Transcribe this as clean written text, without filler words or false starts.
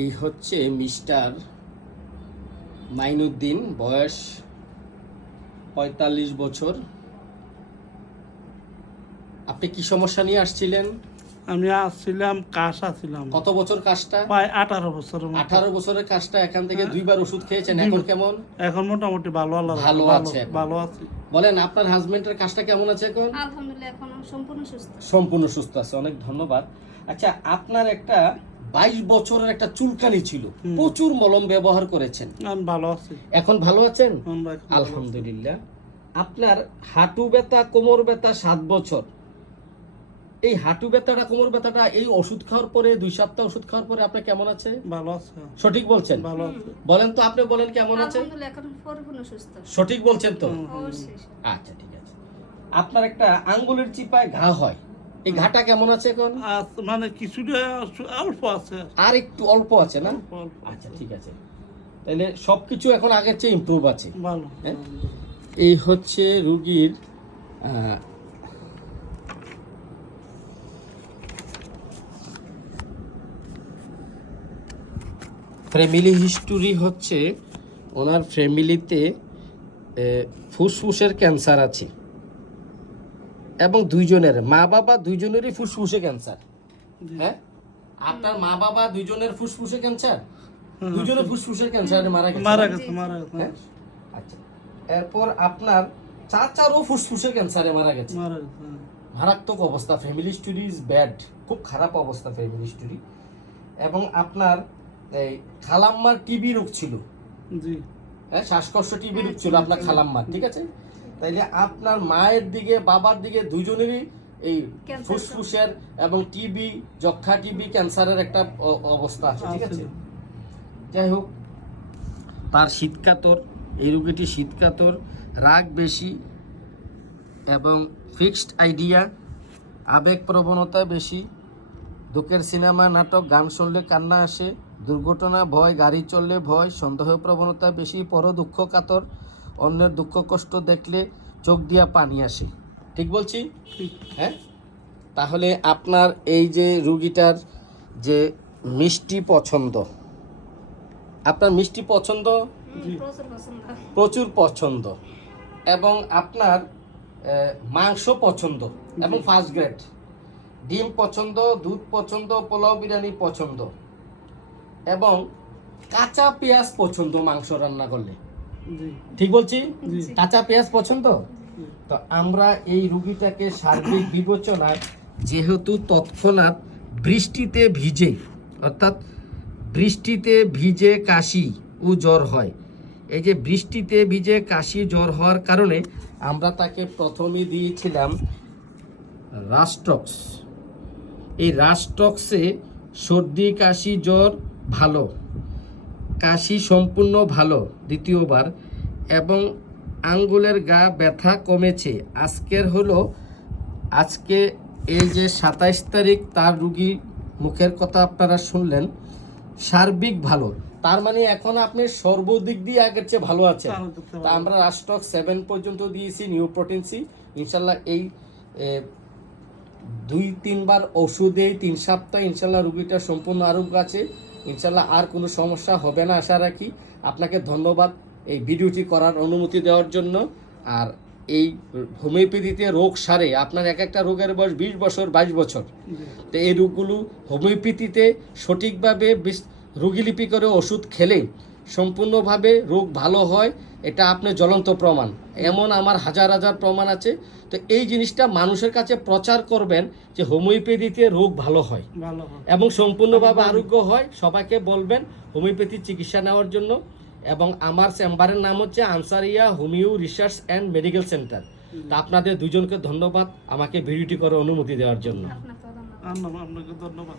এই হচ্ছে মিস্টার মাইনুদ্দিন, বয়স ৪৫ বছর। আপনি কি সমস্যা নিয়ে আসছিলেন? আমি আসছিলাম, কাশ আসছিলাম। কত বছর কাজটা? প্রায় 18 বছর। 18 বছরের কাজটা। এখান থেকে দুইবার ওষুধ খেয়েছেন, এখন কেমন? এখন মোটামুটি ভালো, আল্লাহ ভালো আছে এখন। ভালো আছি। বলেন আপনার হাজবেন্ডের কাজটা কেমন আছে এখন? আলহামদুলিল্লাহ এখন সম্পূর্ণ সুস্থ। সম্পূর্ণ সুস্থ আছে, অনেক ধন্যবাদ। আচ্ছা, আপনার একটা 22 বছরের একটা চুলকানি ছিল, প্রচুর মলম ব্যবহার করেছেন, আমি ভালো আছি। এখন ভালো আছেন? আমরা এখন ভালো আছি। আলহামদুলিল্লাহ। আপনার হাঁটু ব্যথা, কোমর ব্যথা 7 বছর। এই হাঁটু ব্যথাটা, কোমর ব্যথাটা এই ওষুধ খাওয়ার পরে, 2 সপ্তাহ ওষুধ খাওয়ার পরে আপনার কেমন আছে? ভালো আছে। সঠিক বলছেন? ভালো আছে। বলেন তো, আপনি বলেন কেমন আছে? আলহামদুলিল্লাহ এখন পরিপূর্ণ সুস্থ। সঠিক বলছেন তো? অবশ্যই। আচ্ছা, ঠিক আছে। আপনার একটা আঙ্গুলের চিপায় ঘা হয়, এই ঘাটা কেমন আছে এখন? মানে কিছুটা অল্প আছে। আর একটু অল্প আছে না? অল্প অল্প। আচ্ছা, ঠিক আছে। তাহলে সবকিছু এখন আগের চেয়ে ইমপ্রুভ আছে। ভালো। হ্যাঁ? এই হচ্ছে রুগীর ফ্যামিলি হিস্টোরি। হচ্ছে ওনার ফ্যামিলিতে ফুসফুসের ক্যান্সার আছে, এবং দুইজনের মা বাবা দুইজনেরই ফুসফুসে ক্যান্সার। হ্যাঁ, আপনার মা বাবা দুইজনের ফুসফুসে ক্যান্সার, দুইজনের ফুসফুসের ক্যান্সারে মারা গেছে। মারা গেছে, মারা গেছে। হ্যাঁ? আচ্ছা, এরপর আপনার চাচারও ফুসফুসের ক্যান্সারে মারা গেছে। মারা গেছে। মারাত্মক অবস্থা, ফ্যামিলি স্টোরি ইজ ব্যাড, খুব খারাপ অবস্থা ফ্যামিলি স্টোরি। এবং আপনার এই খালাম্মার টিবি রোগ ছিল। জি। হ্যাঁ, শ্বাসকষ্ট টিবি রোগ ছিল আপনার খালাম্মার, ঠিক আছে? তাইলে আপনার মায়ের দিকে বাবার দিকে দুজনেরই এই ফুসফুসের এবং টিবি, যক্ষা টিবি, ক্যান্সারের একটা অবস্থা আছে, ঠিক আছে? যাই হোক, তার শীতকাতর, এই রোগীটি শীতকাতর, রাগ বেশি এবং ফিক্সড আইডিয়া, আবেগ প্রবণতা বেশি, দুঃখের সিনেমা, নাটক, গান শুনলে কান্না আসে, দুর্ঘটনা ভয়, গাড়ি চললে ভয়, সন্দেহ প্রবণতা বেশি, পর দুঃখ কাতর, অন্যের দুঃখ কষ্ট দেখলে চোখ দিয়া পানি আসে। ঠিক বলছি? হ্যাঁ। তাহলে আপনার এই যে রুগীটার যে মিষ্টি পছন্দ, আপনার মিষ্টি পছন্দ, প্রচুর পছন্দ। প্রচুর পছন্দ, এবং আপনার মাংস পছন্দ এবং ফার্স্ট গ্রেড, ডিম পছন্দ, দুধ পছন্দ, পোলাও বিরিয়ানি পছন্দ, এবং কাঁচা পেঁয়াজ পছন্দ মাংস রান্না করলে। জি। ঠিক বলছি? জি। কাঁচা পেঁয়াজ পছন্দ। তো আমরা এই রুগীটাকে সার্বিক বিবেচনায়, যেহেতু তৎক্ষণাৎ বৃষ্টিতে ভিজে, অর্থাৎ বৃষ্টিতে ভিজে কাশি ও জ্বর হয়, এই যে বৃষ্টিতে ভিজে কাশি জ্বর হওয়ার কারণে আমরা তাকে প্রথমে দিয়েছিলাম রাস্টক্স। এই রাস্টক্সে সর্দি, কাশি, জ্বর ভালো, কাশি সম্পূর্ণ ভালো দ্বিতীয়বার, এবং আঙ্গুলের গা ব্যথা কমেছে। আজকে এই যে 27 তারিখ, তার রুগী মুখের কথা আপনারা শুনলেন, সার্বিক ভালো। তার মানে এখন আপনি সর্বদিক দিয়ে আগের চেয়ে ভালো আছেন। তা আমরা রাস্টক 7 পর্যন্ত দিয়েছি, নিউ প্রোটিন সি। ইনশাল্লাহ এই 2-3 বার ওষুধে 3 সপ্তাহ ইনশাল্লাহ রুগীটা সম্পূর্ণ আরোগ্য আছে। ইনশাল্লাহ আর কোনো সমস্যা হবে না আশা রাখি। আপনাকে ধন্যবাদ এই ভিডিওটি করার অনুমতি দেওয়ার জন্য। আর এই হোমিওপ্যাথিতে রোগ সারে, আপনার এক একটা রোগের বয়স 20 বছর, 22 বছর। তো এই রোগগুলো হোমিওপ্যাথিতে সঠিকভাবে রোগীলিপি করে ওষুধ খেলে সম্পূর্ণভাবে রোগ ভালো হয়, এটা আপনি জ্বলন্ত প্রমাণ। এমন আমার হাজার হাজার প্রমাণ আছে। তো এই জিনিসটা মানুষের কাছে প্রচার করবেন যে হোমিওপ্যাথিতে রোগ ভালো হয় এবং সম্পূর্ণভাবে আরোগ্য হয়। সবাইকে বলবেন হোমিওপ্যাথি চিকিৎসা নেওয়ার জন্য। এবং আমার চেম্বারের নাম হচ্ছে Ansaria homeo research and medical centre. তা আপনাদের দুজনকে ধন্যবাদ আমাকে ভিডিওটি করার অনুমতি দেওয়ার জন্য। আপনাকে ধন্যবাদ। আপনাকে ধন্যবাদ।